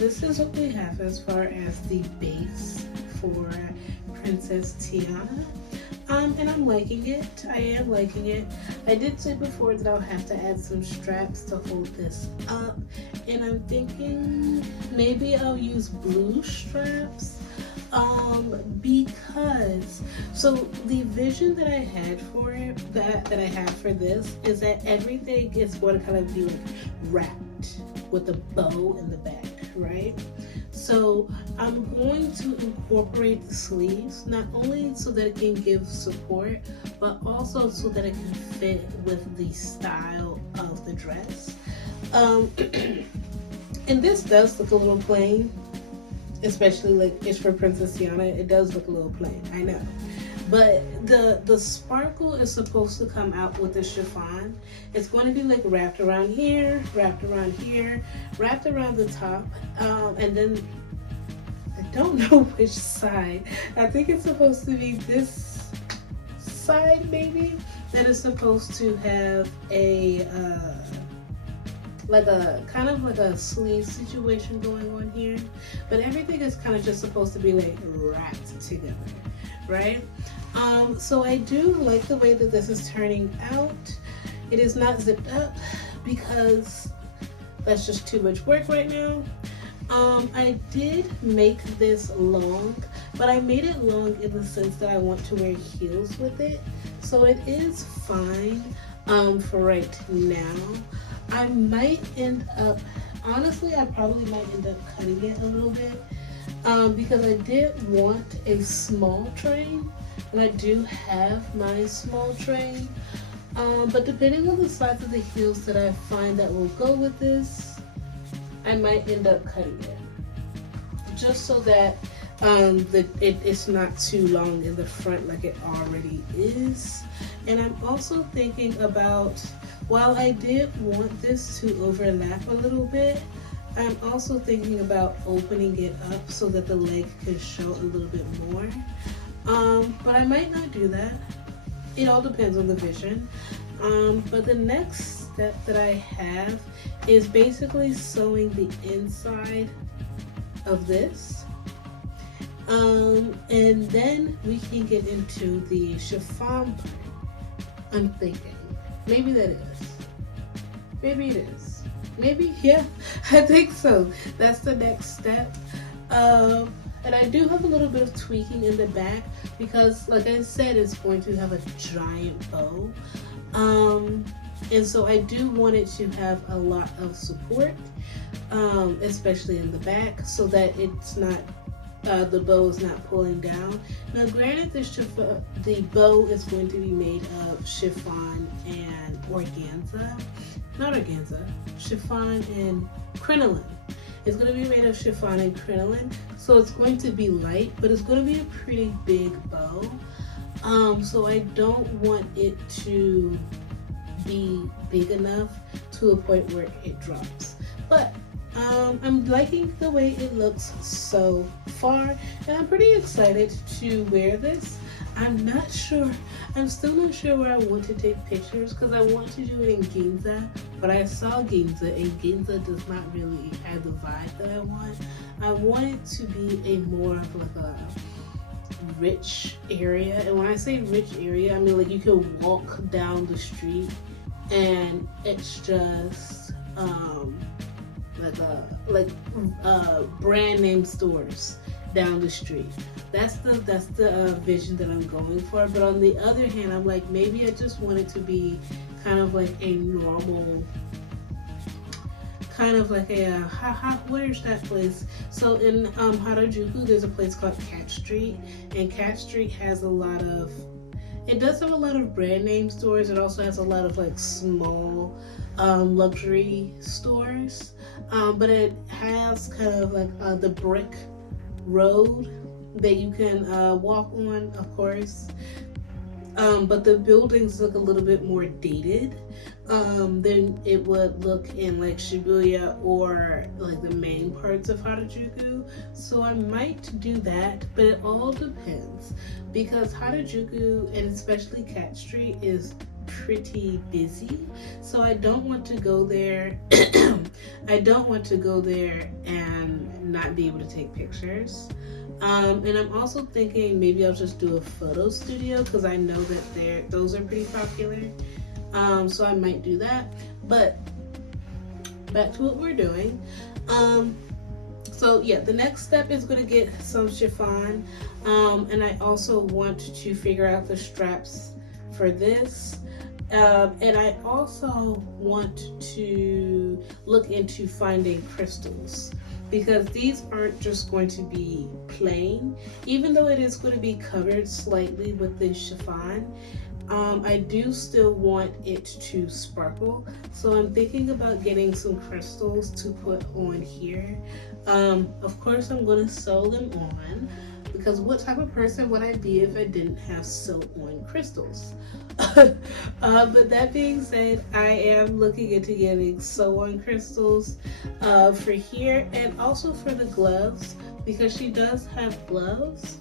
this is what we have as far as the base for Princess Tiana. And I'm liking it. I am liking it. I did say before that I'll have to add some straps to hold this up. And I'm thinking maybe I'll use blue straps. Because so the vision that I had for it, that I have for this, is that everything is going to kind of be like wrapped with a bow in the back, right? So I'm going to incorporate the sleeves, not only so that it can give support, but also so that it can fit with the style of the dress. And this does look a little plain, especially like it's for Princess Tiana. It does look a little plain, I know. But the sparkle is supposed to come out with the chiffon. It's going to be like wrapped around here, wrapped around here, wrapped around the top, and then I don't know which side. I think it's supposed to be this side maybe, that is supposed to have a like a kind of like a sleeve situation going on here, but everything is kind of just supposed to be like wrapped together, right? So I do like the way that this is turning out. It is not zipped up because that's just too much work right now. I did make this long, but I made it long in the sense that I want to wear heels with it, so it is fine for right now. I might end up, honestly, I probably might end up cutting it a little bit because I did want a small train, and I do have my small train. But depending on the size of the heels that I find that will go with this, I might end up cutting it, just so that it's not too long in the front like it already is. And I'm also thinking about, while I did want this to overlap a little bit, I'm also thinking about opening it up so that the leg can show a little bit more. But I might not do that. It all depends on the vision. But the next step that I have is basically sewing the inside of this. And then we can get into the chiffon part. I'm thinking. Maybe that is. Maybe it is. Maybe, yeah, I think so. That's the next step. And I do have a little bit of tweaking in the back because, like I said, it's going to have a giant bow. And so I do want it to have a lot of support, especially in the back, so that it's not, the bow is not pulling down. Now, granted, the bow is going to be made of chiffon and organza. Not organza, chiffon and crinoline. It's going to be made of chiffon and crinoline, so it's going to be light, but it's going to be a pretty big bow. So I don't want it to be big enough to a point where it drops. But I'm liking the way it looks so far, and I'm pretty excited to wear this. I'm still not sure where I want to take pictures because I want to do it in Ginza, but I saw Ginza, and Ginza does not really have the vibe that I want. I want it to be a more of like a rich area, and when I say rich area, I mean like you can walk down the street and it's just brand name stores down the street. That's the vision that I'm going for. But on the other hand, I'm like, maybe I just want it to be kind of like a normal, kind of like a where's that place? So in Harajuku, there's a place called Cat Street, and Cat Street has a lot of, it does have a lot of brand name stores. It also has a lot of like small luxury stores, but it has kind of like the brick road that you can walk on, of course, but the buildings look a little bit more dated than it would look in like Shibuya or like the main parts of Harajuku. So I might do that, but it all depends, because Harajuku and especially Cat Street is pretty busy, so I don't want to go there. I don't want to go there and not be able to take pictures. And I'm also thinking maybe I'll just do a photo studio because I know that those are pretty popular. So I might do that. But back to what we're doing. So yeah, the next step is going to get some chiffon, and I also want to figure out the straps for this, and I also want to look into finding crystals, because these aren't just going to be plain, even though it is going to be covered slightly with the chiffon. I do still want it to sparkle, so I'm thinking about getting some crystals to put on here. Of course, I'm going to sew them on, because what type of person would I be if I didn't have sew on crystals? But that being said, I am looking into getting sew on crystals for here, and also for the gloves, because she does have gloves.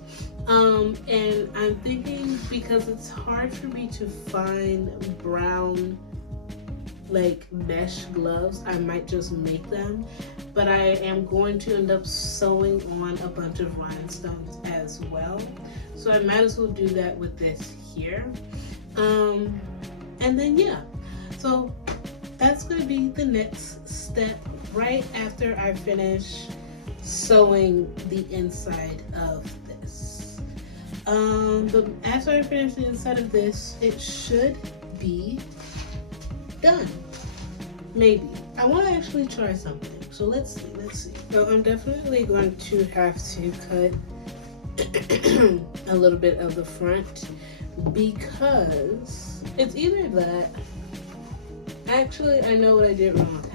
And I'm thinking, because it's hard for me to find brown like mesh gloves, I might just make them, but I am going to end up sewing on a bunch of rhinestones as well, so I might as well do that with this here. And then yeah, so that's going to be the next step right after I finish sewing the inside of this. But after I finish the inside of this, it should be done. Maybe. I want to actually try something. So let's see. So I'm definitely going to have to cut a little bit of the front, because it's either that. Actually, I know what I did wrong.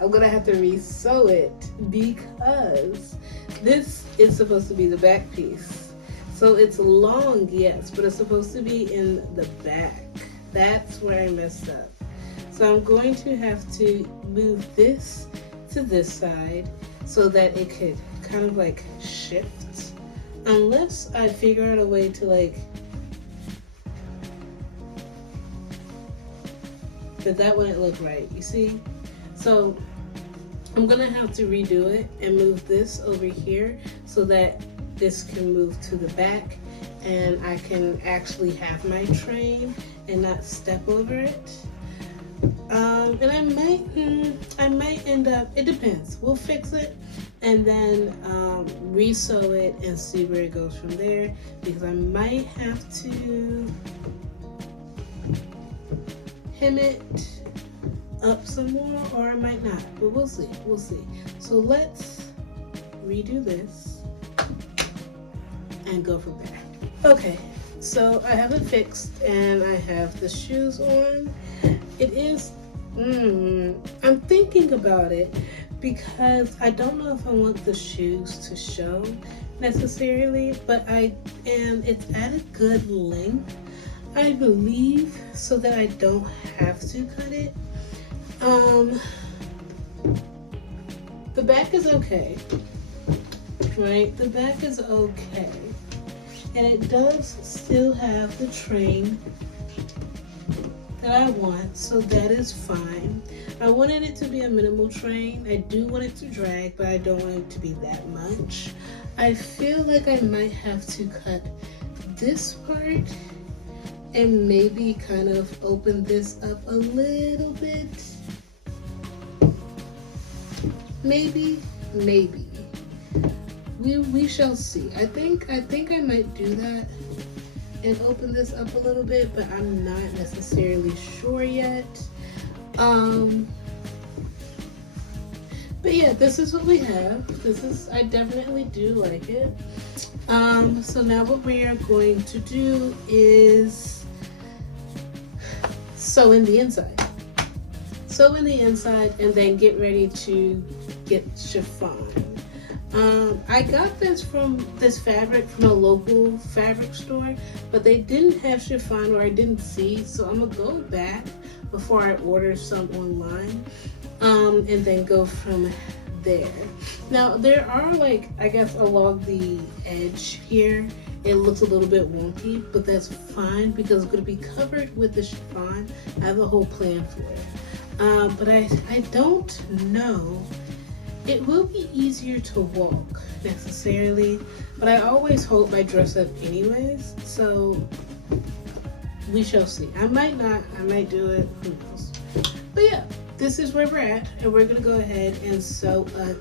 I'm gonna have to re-sew it, because this is supposed to be the back piece. So it's long, yes, but it's supposed to be in the back. That's where I messed up. So I'm going to have to move this to this side so that it could kind of like shift. Unless I figure out a way to like, but that wouldn't look right, you see? So I'm gonna have to redo it and move this over here so that this can move to the back and I can actually have my train and not step over it. And I might end up, it depends, we'll fix it and then re-sew it and see where it goes from there, because I might have to hem it up some more, or I might not, but we'll see. So let's redo this and go from there. Okay, so I have it fixed and I have the shoes on. It is, I'm thinking about it, because I don't know if I want the shoes to show necessarily, but it's at a good length, I believe, so that I don't have to cut it. The back is okay, right? The back is okay, and it does still have the train that I want, so that is fine. I wanted it to be a minimal train. I do want it to drag, but I don't want it to be that much. I feel like I might have to cut this part and maybe kind of open this up a little bit. Maybe. We shall see. I think I might do that and open this up a little bit, but I'm not necessarily sure yet. But yeah, this is what we have. I definitely do like it. So now what we are going to do is sew in the inside. Sew in the inside and then get ready to get chiffon. I got this fabric from a local fabric store, but they didn't have chiffon, or I didn't see, so I'm gonna go back before I order some online, and then go from there. Now there are, like, I guess along the edge here it looks a little bit wonky, but that's fine because it's going to be covered with the chiffon. I have a whole plan for it. But I don't know. It will be easier to walk necessarily, but I always hold my dress up anyways, so we shall see. I might not, I might do it, who knows. But yeah, this is where we're at, and we're going to go ahead and sew up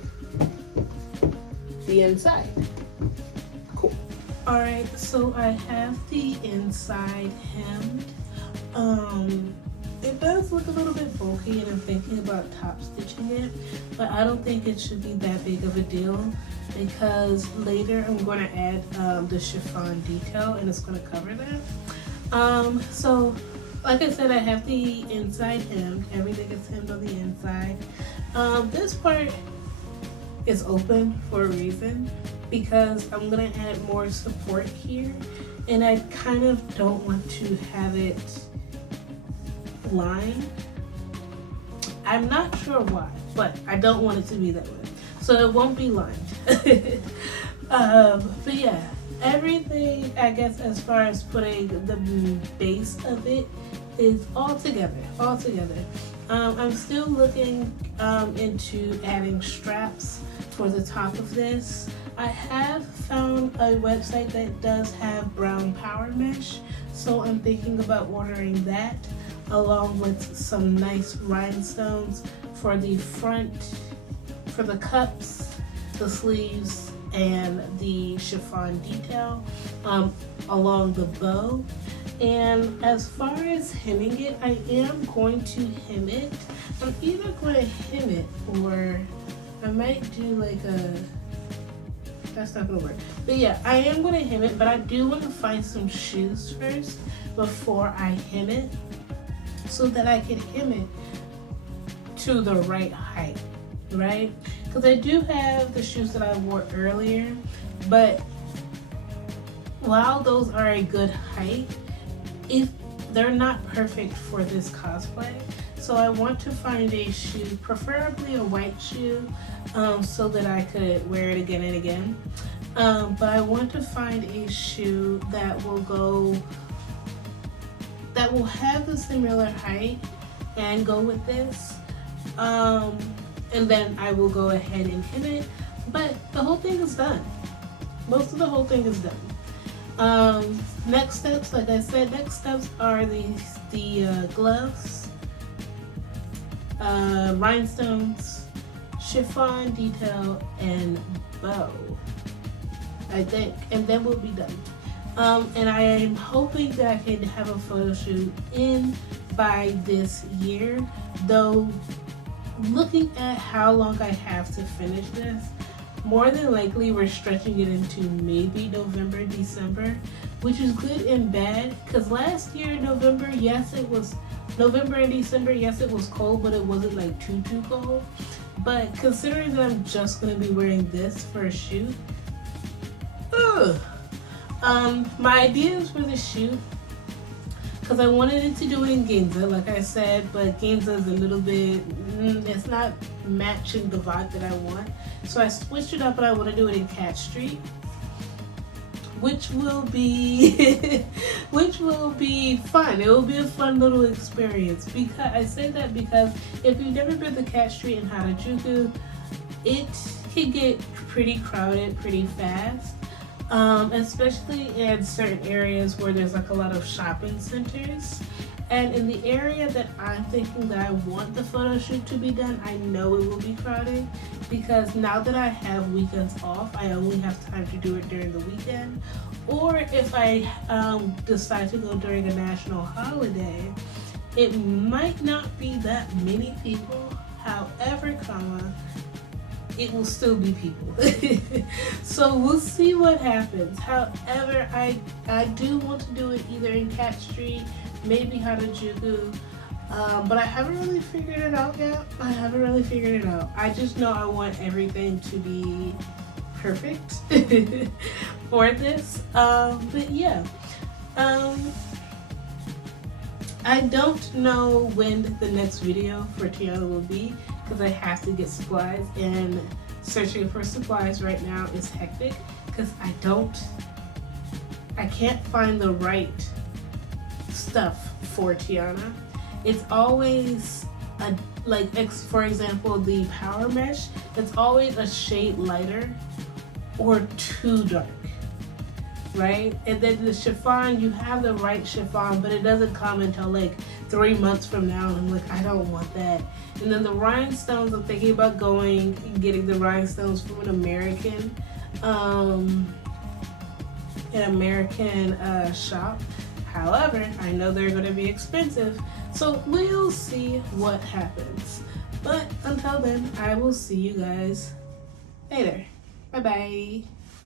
the inside. Cool. Alright, so I have the inside hemmed. It does look a little bit bulky, and I'm thinking about top stitching it, but I don't think it should be that big of a deal because later I'm going to add the chiffon detail, and it's going to cover that. So like I said, I have the inside hemmed. Everything is hemmed on the inside. This part is open for a reason because I'm going to add more support here, and I kind of don't want to have it lined. I'm not sure why, but I don't want it to be that way, so it won't be lined. But yeah, everything I guess as far as putting the base of it is all together. I'm still looking into adding straps for the top of this. I have found a website that does have brown power mesh, so I'm thinking about ordering that along with some nice rhinestones for the front, for the cups, the sleeves, and the chiffon detail along the bow. And as far as hemming it, I am going to hem it. I'm either going to hem it or I might do like a, that's not going to work. But yeah, I am going to hem it, but I do want to find some shoes first before I hem it, so that I can hem it to the right height, right? Because I do have the shoes that I wore earlier, but while those are a good height, if they're not perfect for this cosplay, so I want to find a shoe, preferably a white shoe, so that I could wear it again and again. But I want to find a shoe that will go, that will have a similar height and go with this, and then I will go ahead and hem it. But the whole thing is done. Most of the whole thing is done. Next steps, like I said, next steps are the gloves, rhinestones, chiffon detail, and bow, I think, and then we'll be done. And I am hoping that I can have a photo shoot in by this year, though looking at how long I have to finish this, more than likely we're stretching it into maybe November, December, which is good and bad, because last year November, yes it was, November and December, yes it was cold, but it wasn't like too cold. But considering that I'm just going to be wearing this for a shoot, my ideas for the shoot, because I wanted it to do it in Ginza, like I said, but Ginza is a little bit, it's not matching the vibe that I want. So I switched it up and I want to do it in Cat Street, which will be which will be fun. It will be a fun little experience. Because I say that because if you've never been to Cat Street in Harajuku, it can get pretty crowded pretty fast. Especially in certain areas where there's like a lot of shopping centers. And in the area that I'm thinking that I want the photo shoot to be done, I know it will be crowded, because now that I have weekends off, I only have time to do it during the weekend. Or if I decide to go during a national holiday, it might not be that many people. However, it will still be people. So we'll see what happens. However, I do want to do it either in Cat Street, maybe Harajuku, but I haven't really figured it out yet. I just know I want everything to be perfect for this. But yeah, I don't know when the next video for Tiana will be, because I have to get supplies, and searching for supplies right now is hectic because I don't I can't find the right stuff for Tiana. It's always a, like, for example, the power mesh, it's always a shade lighter or too dark, right? And then the chiffon, you have the right chiffon, but it doesn't come until like 3 months from now, and I'm like, I don't want that. And then the rhinestones, I'm thinking about going and getting the rhinestones from an American shop. However, I know they're going to be expensive, so we'll see what happens. But until then, I will see you guys later. Bye bye.